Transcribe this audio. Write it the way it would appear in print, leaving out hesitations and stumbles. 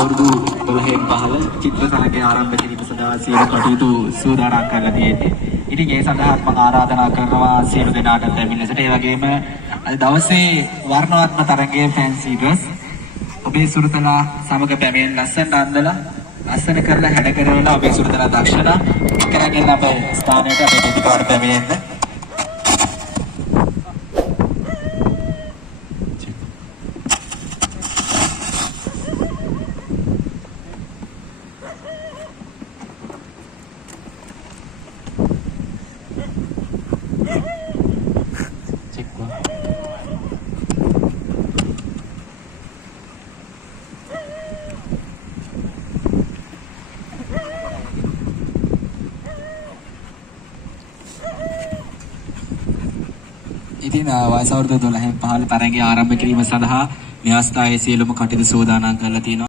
අවුරුදු 12න් පහළ චිත්‍ර තරගය ආරම්භ කිරීම සඳහා සියලු කටයුතු සූදානම් කරලා තියෙන්නේ. ඉතින් ඒ සඳහා මම ආරාධනා කරනවා සියලු දෙනාට පැමිණෙන්නට. ඒ වගේම අද දවසේ වර්ණාත්මක තරගයේ ෆැන්සි ඩ්‍රෙස් ඔබේ සුරතලා සමග පැමිණෙන ලස්සන අන්දලා ලස්සන කරලා හැඩ කරලා ඔබේ සුරතලා දක්ෂණා කරගෙන අපේ ස්ථානයට අපේ දෙවිපාඩ පැමිණෙන්න. ඉතින් වයස අවුරුදු 12න් 15 තරගය ආරම්භ කිරීම සඳහා මේ අවස්ථාවේ සියලුම කටයුතු සූදානම් කරලා තියෙනවා.